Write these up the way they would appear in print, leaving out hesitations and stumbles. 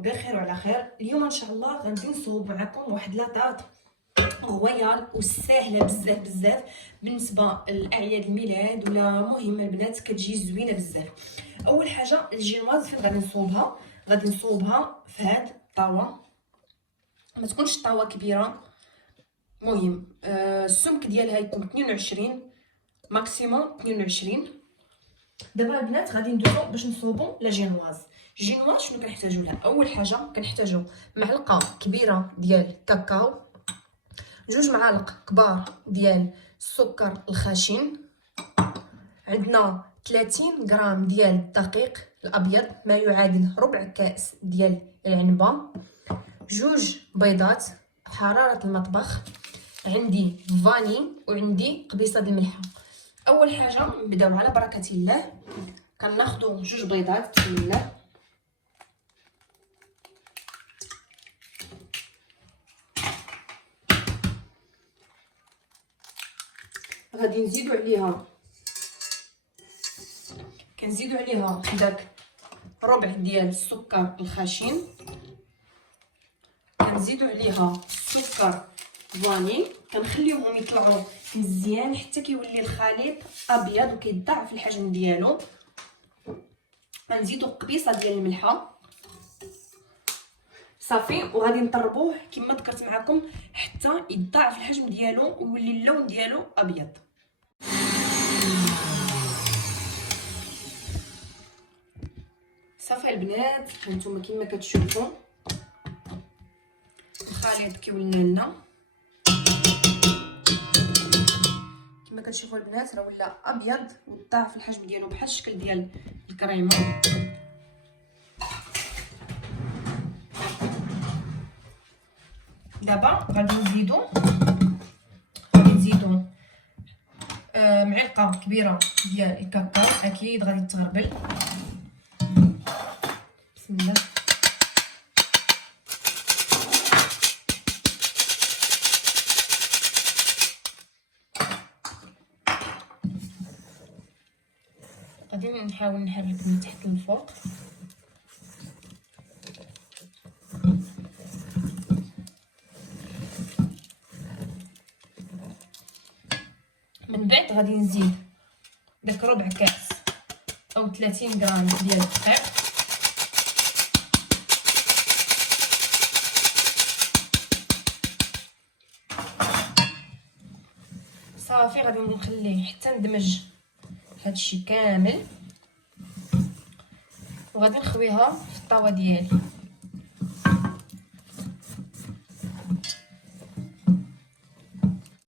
بخير وعلى خير. اليوم ان شاء الله غادي نصوب معكم واحد لاطاط غويال وسهله بزاف بزاف بالنسبه لاعياد الميلاد ولا مهم البنات، كتجي زوينه بزاف. اول حاجه الجينواز فين غادي نصوبها؟ غادي نصوبها في هاد الطاوه، ما تكونش طاوه كبيره. مهم السمك ديالها يكون 22 ماكسيموم 22. دابا البنات غادي ندوزو باش نصوبو لا جينواز. الجينواز شنو كنحتاجو لها؟ اول حاجه كنحتاجو معلقه كبيره ديال الكاكاو، 2 معالق كبار ديال السكر الخشن، عندنا 30 غرام ديال الدقيق الابيض ما يعادل ربع كاس ديال العنبه، 2 بيضات حراره المطبخ، عندي فاني وعندي قبيصه د الملحه. اول حاجه نبداو على بركه الله، كناخذوا 2 بيضات. بسم الله. غادي نزيدوا عليها كنزيدوا عليها داك ربع ديال السكر الخشن، كنزيدوا عليها السكر فاني، كنخليوهم يطلعوا مزيان حتى كيولي الخليط ابيض وكيضاعف الحجم ديالو. غنزيدوا قبيصه ديال الملحه صافي، وغادي نطربوه كما ذكرت معكم حتى يضاعف الحجم ديالو ويولي اللون ديالو ابيض. صافي البنات، هانتوما كما كتشوفوا الخليط كيولي لنا كما كتشوفوا البنات، راه ولا ابيض وضاعف الحجم ديالو بحال الشكل ديال الكريمه. دابا غادي نزيدو معلقه كبيره ديال الكاكاو، اكيد غادي تغربل. بسم الله. غادي نحاول نحرك من تحت للفوق. من بعد غادي نزيد داك ربع كاس او 30 غرام ديال الدقيق، صافي غادي نخليه حتى ندمج هادشي كامل، وغادي نخويها في الطاوه ديالي.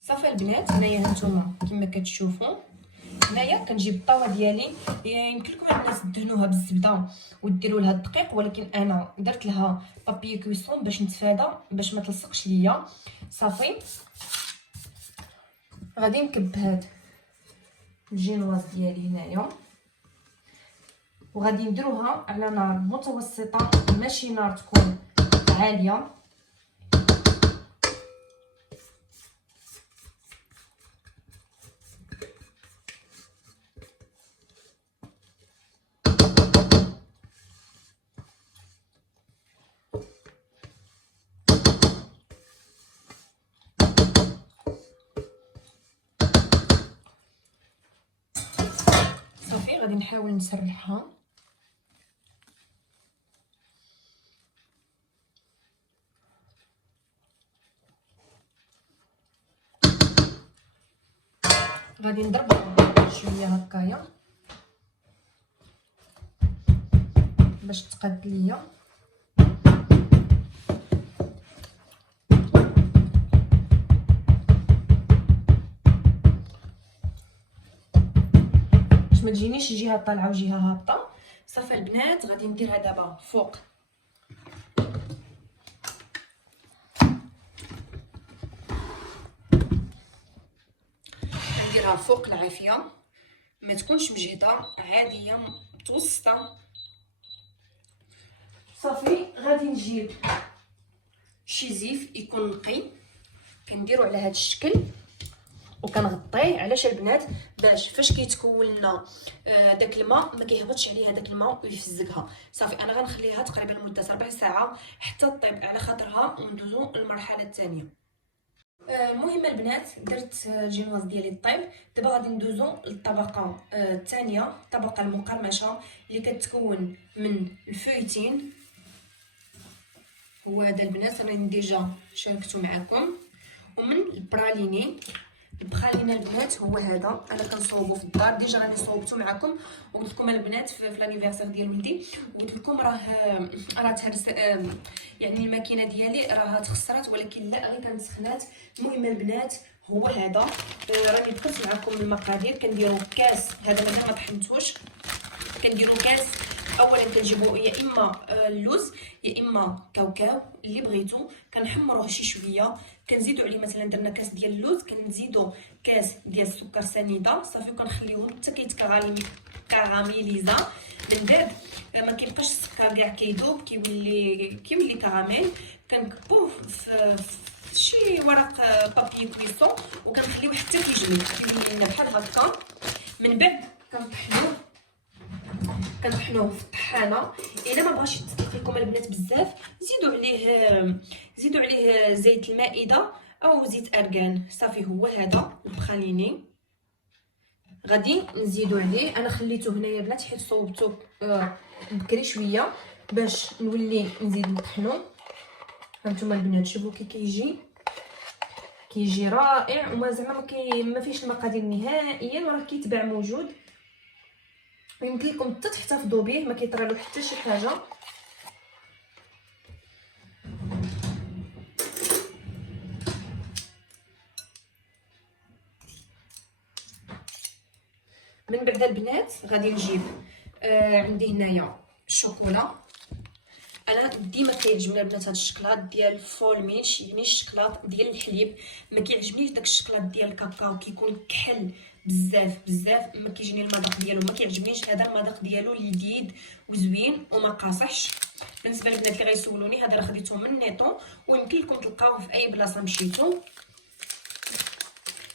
صافي البنات، هنايا هانتوما كما كتشوفوا، هنايا كنجيب الطاوه ديالي. يمكن لكم الناس تدهنوها بالزبده وديروا لها الدقيق، ولكن انا درت لها بابي كويسون باش نتفادى باش ما تلصقش ليا. صافي غادي نكب هاد الجينواز ديالي هنايا، وغادي نديروها على نار متوسطه، ماشي نار تكون عاليه. صافي غادي نحاول نسرحها. غادي نضربها شويه هكايا باش تقاد ليا. باش ما تجينيش جهه طالعه وجهه هابطه. صافي البنات، غادي نديرها دابا فوق فوق العافيه، ما تكونش مجهده، عاديه متوسطه. صافي غادي نجيب شي زيف يكون نقي، كنديرو على هذا الشكل، وكنغطيه. علاش البنات؟ باش فاش كيتكون لنا داك الماء ما كيهبطش عليها داك الماء ويفزقها. صافي انا غنخليها تقريبا لمده ربع ساعه حتى طيب على خاطرها، وندوزو للمرحله الثانيه. المهم البنات درت الجينواز ديالي طيب. دابا غادي ندوزو للطبقه الثانيه، الطبقه المقرمشه اللي كتكون من الفويتين. هو هذا البنات راني ديجا شاركته معكم. ومن البراليني. البراليني البنات هو هذا، انا كنصوبو في الدار، ديجا راني صوبته معكم وقلت لكم البنات في لانيفرسير ديال ولدي، وقلت لكم راه تهرس، يعني الماكينه ديالي راه تخسرات، ولكن لا غير كانت سخنات. المهم البنات هو هذا. راني دخلت معكم المقادير. كنديروا كاس، هذا مازال ما طحنتوش. كنديروا كاس، اولا كنجيبوا يا اما اللوز يا اما كاوكاو اللي بغيتو، كنحمروه شي شويه، كنزيدوا عليه مثلا درنا كاس ديال اللوز، كنزيدوا كاس ديال السكر سنيده صافي، وكنخليوهم حتى كيتكاراميليزا. من بعد ما كيبقاش السكر كاع كيذوب، كيولي كراميل. كنكبوه في شي ورق بابي كويسون، وكنخليوه حتى كيجمد كيولي لنا بحال هكا. من بعد كنطحنوه في الطحانه. الا ما بغاش يتسلق لكم البنات بزاف، زيدوا عليه زيت المائده او زيت ارغان. صافي هو هذا البخاليني. غادي نزيدوا عليه، انا خليته هنايا البنات حيت صوبته بكري شويه باش نولي نزيد نطحنو. هانتوما البنات شوفوا كي كيجي رائع، وما زعما ما فيش المقادير نهائيا، وراه كيتباع موجود، يمكن لكم حتى تحتفظوا به، ما كيطرى له حتى شي حاجه. من بعد البنات غادي نجيب عندي هنايا الشوكولا. انا ديما كيعجبني البنات هذا الشكلاط ديال الفولميش، يعني الشكلاط ديال الحليب. ما كيعجبنيش داك الشكلاط ديال الكاكاو، كيكون كحل بزاف، ما كيجيني المذاق ديالو، ما كيعجبنيش. هذا المذاق ديالو لذيذ وزوين وما قاصحش. بالنسبه للبنات اللي غيسولوني، هذا راه خديته من نيطون، ويمكن لكم تلقاوه في اي بلاصه مشيتو.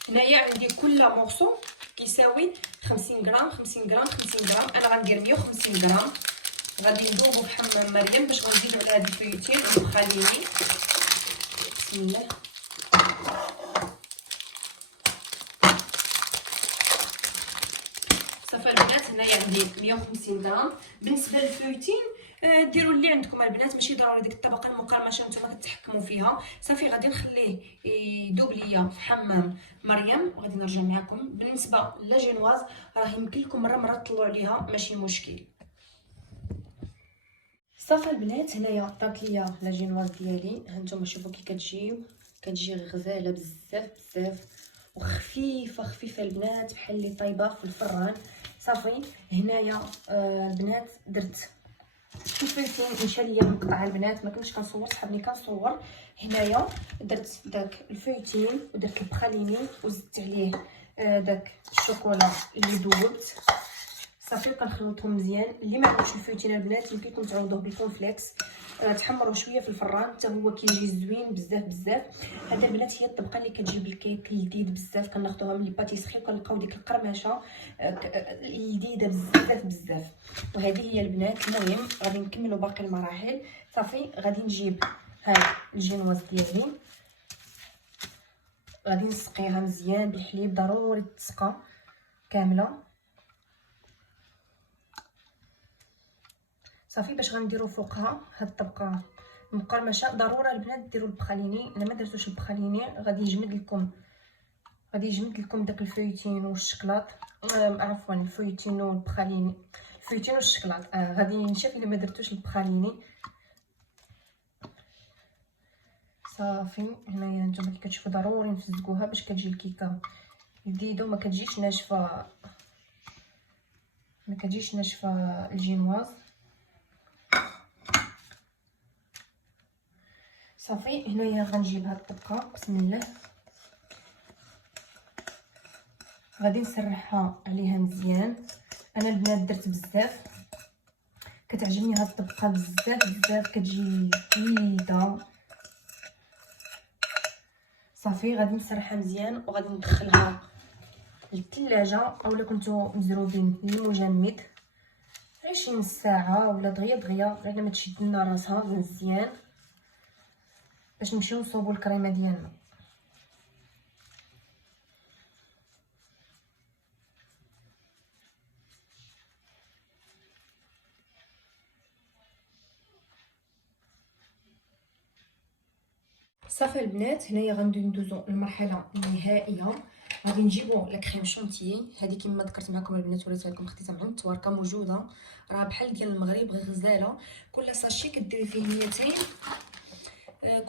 هنايا عندي كل مورسو كيساوي 50 غرام 50 غرام 50 غرام. انا غندير 150 غرام. غادي نذوبو في حمام مريم باش غنزيدو على هاد الفيوتين ونخليني. بسم الله. صافي البنات هنايا عندي 150 غرام. بالنسبه للفيوتين ديروا اللي عندكم البنات، ماشي ضروري ديك الطبقه المقرمشه نتوما كتحكموا فيها. صافي غادي نخليه يذوب ليا في حمام مريم وغادي نرجع معكم. بالنسبه لاجينواز راه يمكن لكم مره تطلعوا عليها ماشي مشكل. صافي البنات هنايا طابت ليا لاجينواز ديالي. هانتوما شوفوا كي كتجي غزاله بزاف وخفيفه البنات، بحال اللي طايبه في الفران. صافي هنايا البنات درت الفلفل مشى ليا مقطع البنات، ما كنتش كنصور، صحابني كنصور. هنايا درت داك الفويتين ودرت البخاليني وزدت عليه داك الشوكولا اللي ذوبت. صافي كنخلطهم مزيان. اللي ما عندوش الفويتين البنات يمكن لكم تعوضوه بالكونفليكس، تحمروه شويه في الفران حتى هو كيجي زوين بزاف. هذا البنات هي الطبقه اللي كتجيب الكيك لذيذ بزاف. كناخذوها من لي باتيسري وكنلقاو ديك القرمشه لذيذه بزاف. وهذه هي البنات. المهم غادي نكملوا باقي المراحل. صافي غادي نجيب هاد الجينواز ديالي، غادي نسقيها مزيان بالحليب، ضروري تسقى كامله. صافي باش غنديروا فوقها هاد الطبقه مقرمشه. ضروري البنات ديروا البخاليني، الا ما درتوش البخاليني غادي يجمد لكم داك الفويتين والشكلاط، عفوا الفويتين والبخاليني، الفويتين والشكلاط غادي ينشف الا ما درتوش البخاليني. صافي هنايا نتوما كي كتشوفوا ضروري نفزقوها باش كتجي الكيكه لذيذه وما كتجيش ناشفه الجينواز. صافي هنايا غنجيب هاد الطبقه بسم الله، غادي نسرحها عليها مزيان. انا البنات درت بزاف، كتعجبني هاد الطبقه بزاف كتجي لذيذه. صافي غادي نسرحها مزيان وغادي ندخلها للثلاجه اولا كنتو مزروبين للمجمد 20 ساعه ولا دغيا دغيا، غير ما تشد لنا راسها مزيان باش نمشيو نصوبوا الكريمه ديالنا. صافي البنات، هنايا غندوزو المرحله النهائيه. غادي نجيبو لا كريم شونتيي هذه كما ذكرت معكم البنات، وريتها لكم خديتها من التواركه، موجوده راه بحال ديال المغرب غزاله. كل ساشي كديري فيه 200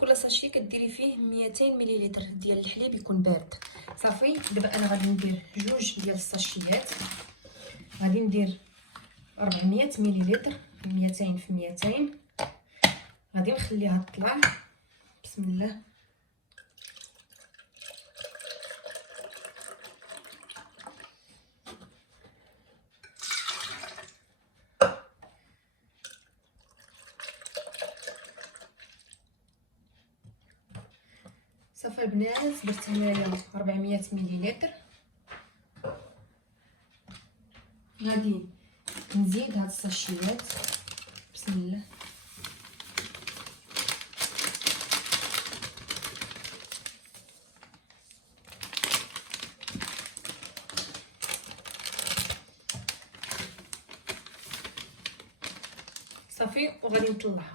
كل ساشي كديري فيه 200 مليلتر ديال الحليب يكون بارد. صافي دابا انا غادي ندير جوج ديال الساشيات، غادي ندير 400 مليلتر 200 في 200. غادي نخليها تطلع بسم الله. صافي البنات، درت هنايا 400 مليلتر. غادي نزيد هاد الساشيات بسم الله. صافي وغادي نطلعها.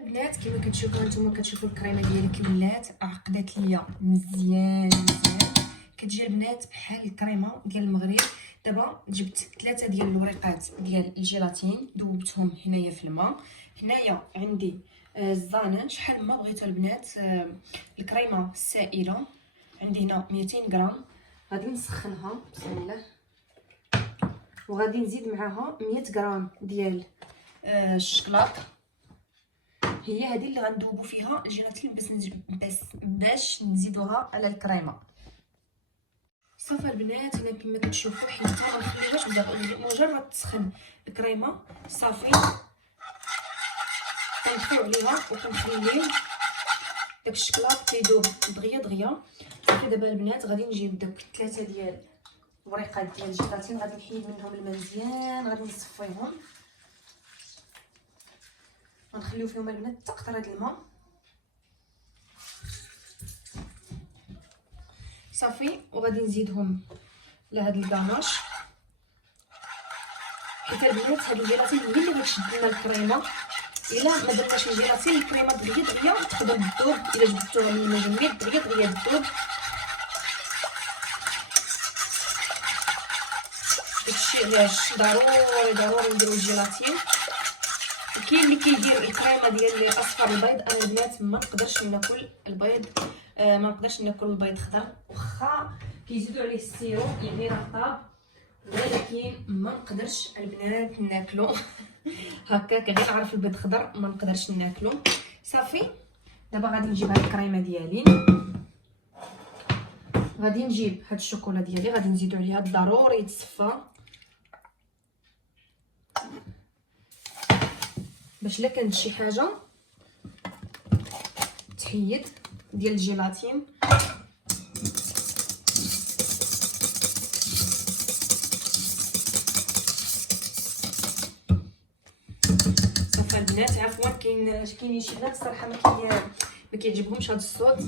البنات كما كتشوفوا نتوما، كتشوفوا الكريمه ديالي كملات عقدات ليا مزيان مزيان. كتجي البنات بحال الكريمه ديال المغرب. دابا جبت 3 ديال الوريقات ديال الجيلاتين، ذوبتهم هنايا في الماء. هنايا عندي الزانان، شحال ما بغيتو البنات. الكريمه السائله عندي هنا 200 غرام، غادي نسخنها بسم الله. وغادي نزيد معاها 100 غرام ديال الشكلاط، هي هذه اللي غندوبو فيها الجيلاتين باش نزيدوها على الكريمه. صافي البنات، هنا كما كتشوفوا حيتها ما نخليوهاش بزاف، مجرد تسخن الكريمه صافي كنطفيو عليها وكنخليو داك الشكلاط تيذوب دغيا دغيا. صافي دابا البنات غادي نجيب داك 3 ديال الوريقات ديال الجيلاتين، غادي نحيد منهم الماء مزيان، غادي نصفيهم، غنخليو فيهم البنات حتى قطره الماء. صافي وغادي نزيدهم لهاد الكاناش، حيت البنات هاد الجيلاتين هي اللي غتشد لنا الكريمه. الا ما درتاش الجيلاتين الكريمه دغيا دغيا تقدر تذوب، الا جبدتوها من المجمد دغيا دغيا تذوب. داكشي علاش ضروري نديرو الجيلاتين. كاين اللي كيدير الكريمه ديال اصفر البيض، انا البنات ما نقدرش ناكل البيض، ما نقدرش ناكل البيض خضر، واخا كيزيدوا عليه السيرو يعني رطاب، ولكن ما نقدرش البنات ناكلو هكاك غير نعرف البيض خضر ما نقدرش ناكلو. صافي دابا غادي نجيب هاد الكريمه ديالي، غادي نجيب هاد الشوكولا ديالي، غادي نزيدو عليها ضروري يتصفى باش الا كانت شي حاجه تحيد ديال الجيلاتين. صافي البنات، عفوا كاينين شي بنات الصراحه ما كيعجبهمش هذا الصوت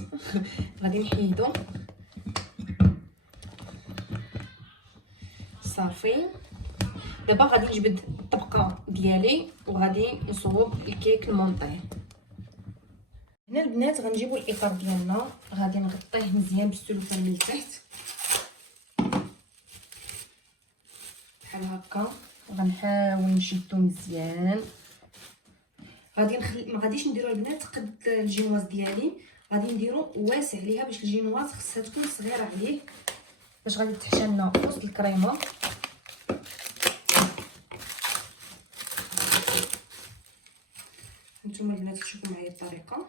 غادي نحيدو. صافي دابا غادي نجبد الطبقه ديالي وغادي نصوب الكيك المونطي. هنا البنات غنجيبو الاطار ديالنا، غادي نغطيه مزيان بالسلوفان من التحت بحال هكا، غنحاول نشدو مزيان. ما غاديش نديرو البنات قد الجينواز ديالي، غادي نديرو واسع ليها باش الجينواز خصها تكون صغيره عليه باش غادي تحشى لنا في وسط الكريمه. نتوما البنات تشوفوا معايا الطريقه.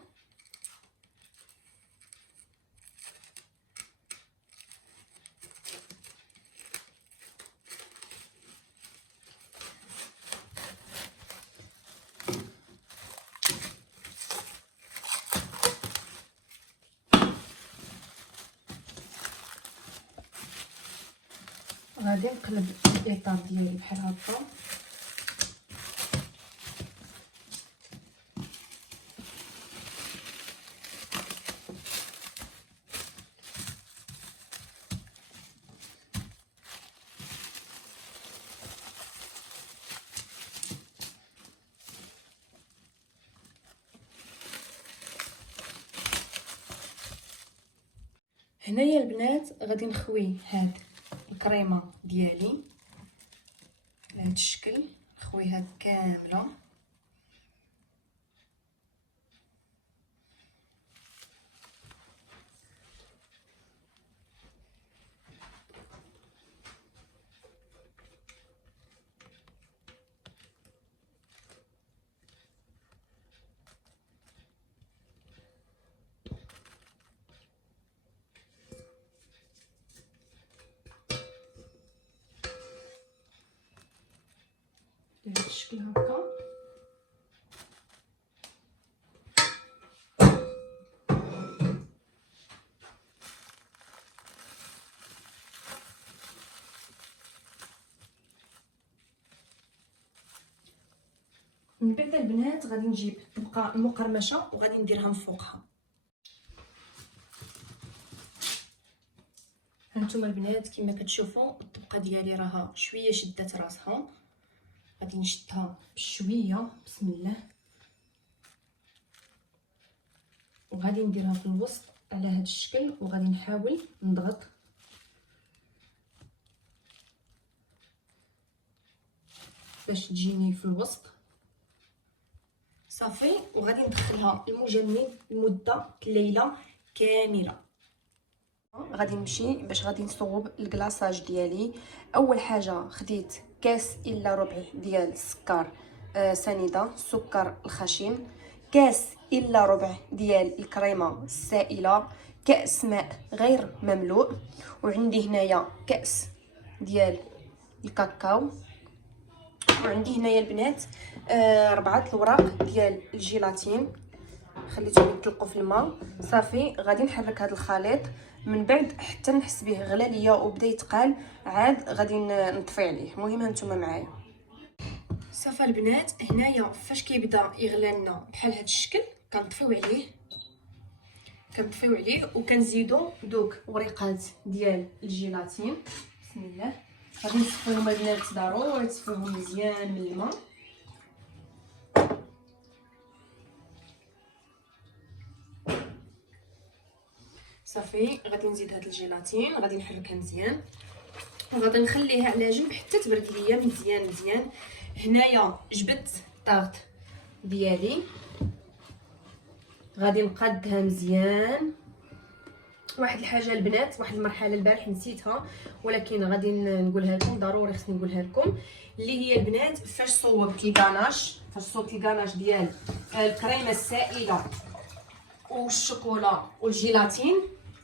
غادي نقلب الاطار ديالي بحال هكا. هنايا البنات غادي نخوي هاد الكريمه ديالي بهذا الشكل، نخويها كامله. بهذا الشكل هكا. من بعد البنات غادي نجيب طبقه مقرمشه وغادي نديرها من فوقها. هانتوما البنات كما كتشوفوا الطبقه ديالي راها شويه شدات راسها، غادي نشدها بشويه بسم الله، وغادي نديرها في الوسط على هذا الشكل، وغادي نحاول نضغط باش تجيني في الوسط صافي. وغادي ندخلها المجمد لمده ليله كامله. غادي نمشي باش غادي نصوب الكلاصاج ديالي. اول حاجه خديت كاس الا ربع ديال السكر سنيده، السكر الخشن، كاس الا ربع ديال الكريمه السائله، كاس ماء غير مملوء، وعندي هنايا كاس ديال الكاكاو، وعندي هنايا البنات 4 الوراق ديال الجيلاتين خليتهم يطلقوا في الماء صافي. غادي نحرك هذا الخليط من بعد حتى نحس به غلا ليا وبدا يتقال، عاد غادي نطفي عليه. المهم هانتوما معايا صافي البنات. هنايا فاش كيبدا يغلى لنا بحال هذا الشكل كنطفيو عليه وكنزيدو دوك وريقات ديال الجيلاتين بسم الله. غادي نصفيهم البنات ضروري تصفيوهم مزيان من الماء. صافي غادي نزيد هاد الجيلاتين، غادي نحركها مزيان وغادي نخليها على جنب حتى تبرد ليا مزيان. هنايا جبت الطاغط ديالي، غادي نقادها مزيان. واحد الحاجه البنات، واحد المرحله البارح نسيتها ولكن غادي نقولها لكم، ضروري خصني نقولها لكم، اللي هي البنات فاش صوبت الكاناش ديال الكريمه السائله والشوكولا والجيلاتين،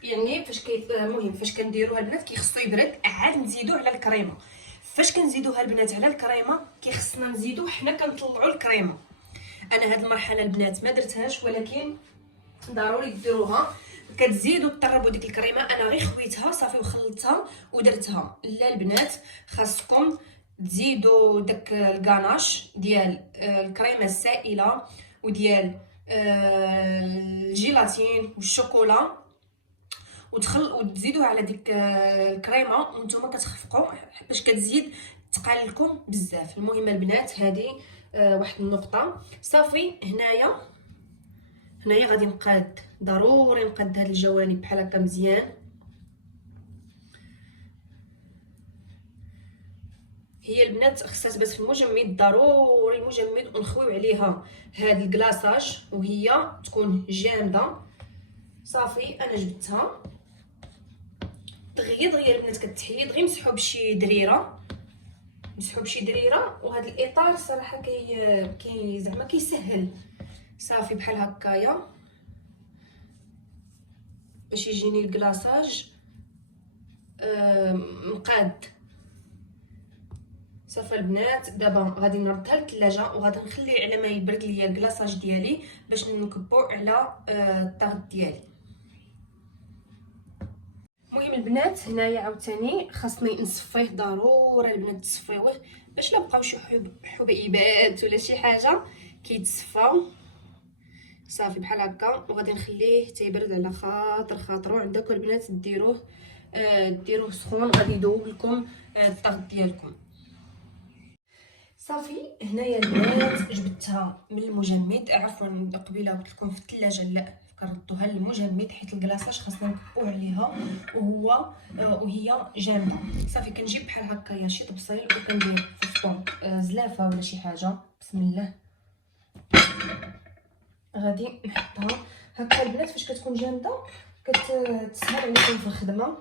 يعني فاش كنديروها البنات كيخصو يبرد عاد نزيدوه على الكريمه. فاش كنزيدوها البنات على الكريمه كيخصنا نزيدو حنا كنطلعوا الكريمه. انا هاد المرحله البنات ما درتهاش ولكن ضروري ديروها. كتزيدوا تطربوا ديك الكريمه، انا غير خويتها صافي وخلطتها ودرتها. لا البنات خاصكم تزيدوا داك الكاناش ديال الكريمه السائله وديال الجيلاتين والشوكولا وتزيدوها على ديك الكريمه وانتم كتخفقوا باش كتزيد تقال لكم بزاف. المهم البنات هذه واحد النقطه صافي. هنايا غادي نقاد، ضروري نقاد هاد الجوانب بحال هكا مزيان. هي البنات خصها تبات في المجمد، ضروري المجمد ونخويو عليها هاد الكلاصاج وهي تكون جامده صافي. انا جبتها دغيا البنات كتحيد، غير مسحوا بشي دريره وهذا الاطار صراحه كي زعما كيسهل صافي بحال هكايا باش يجيني الكلاصاج مقاد صافي البنات. دابا غادي نردها للثلاجه وغادي نخلي على ما يبرد ليا الكلاصاج ديالي باش نكبو على الطاغط ديالي. المهم البنات هنايا عاوتاني خاصني نصفيه، ضروري البنات تصفيوه باش لا بقاو شي حبيبات ولا شي حاجه كيتصفى صافي بحال هكا. وغادي نخليه تيبرد على خاطرو عندكم البنات ديروه ديروه سخون غادي يذوب لكم الضغط ديالكم. صافي هنايا البنات جبتها من المجمد، عفوا قبيله قلت لكم في الثلاجه لا كنردوها للمجمد حيت الكلاصاج خاصنا نكبو عليها وهي جامده. صافي كنجيب بحال هكايا شي طبسيل وكندير في الفرن زلافه ولا شي حاجه. بسم الله غادي نحطها هكا البنات. فاش كتكون جامده كتسهل عليكم في الخدمه.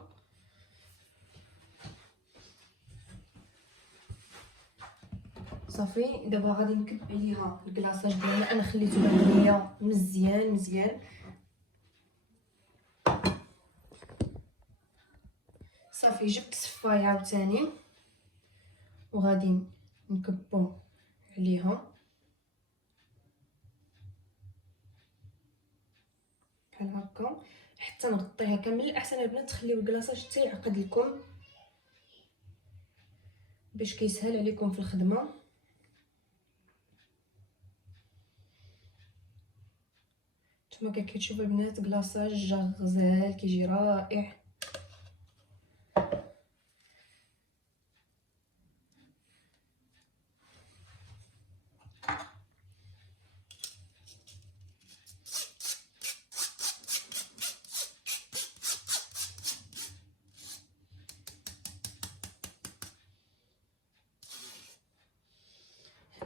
صافي دابا غادي نكب عليها الكلاصاج ديالنا. انا خليته بارد ليا مزيان. صافي جبت صفايه عاوتاني وغادي نكبو عليها بحال هكا حتى نغطيها كامل. الاحسن البنات تخليو الكلاصاج حتى يعقد لكم باش كيسهل عليكم في الخدمه. نتوما كتشوفوا البنات كلاصاج جا غزال كيجي رائع.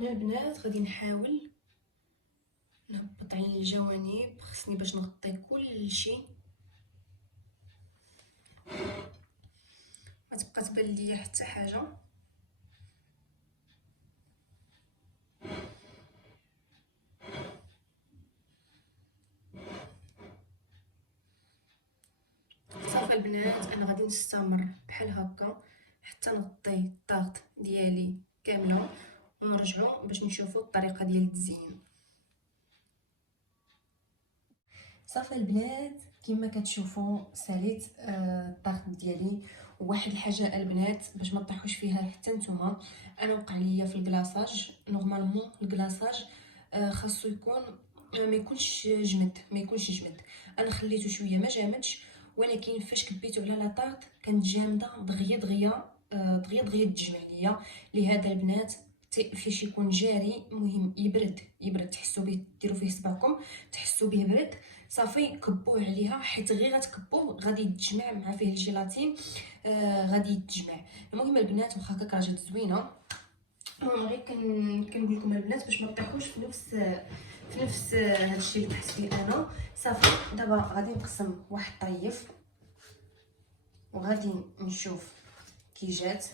هنا البنات غادي نحاول نهبط على الجوانب، خصني باش نغطي كل شيء ما تبقى تبان ليا حتى حاجه. صافي البنات انا غادي نستمر بحال هكا حتى نغطي الطاغط ديالي كامله ونرجعوا باش نشوفوا الطريقه ديال التزيين. صافي البنات كما كتشوفوا ساليت الطاغط ديالي. وواحد الحاجه البنات باش ما تطيحوش فيها حتى نتوما، انا وقع ليا في الكلاصاج نورمالمون الكلاصاج خاصو يكون ما يكونش جمد انا خليته شويه ما جامدش، ولكن فاش كبيتو على لاطاط كانت جامده دغيا تجمع ليا. لهذا البنات فاش يكون جاري مهم يبرد تحسوا به، ديروا فيه صبعكم تحسوا به برد. صافي كبوه عليها حيت غير غتكبوه غادي يتجمع مع فيه الجيلاتين غادي يتجمع. المهم البنات واخا هكاك راه جات زوينه. المهم غير كنقول لكم البنات باش ما تطيحوش في نفس هادشي اللي طحت فيه انا. صافي دابا غادي نقسم واحد الطريف وغادي نشوف كي جات.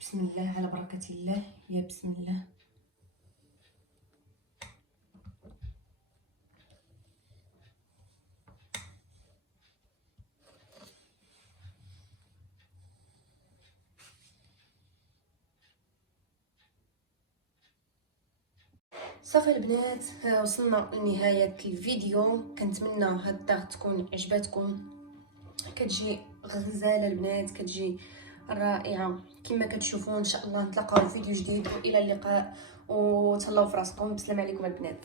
بسم الله على بركه الله، يا بسم الله. صافي البنات وصلنا لنهايه الفيديو. كنتمنى هاد الطاغ تكون عجباتكم. كتجي غزاله البنات، كتجي رائعه كما كتشوفوا. ان شاء الله نتلاقاو في فيديو جديد والى اللقاء وتهلاو في راسكم. بسلام عليكم البنات.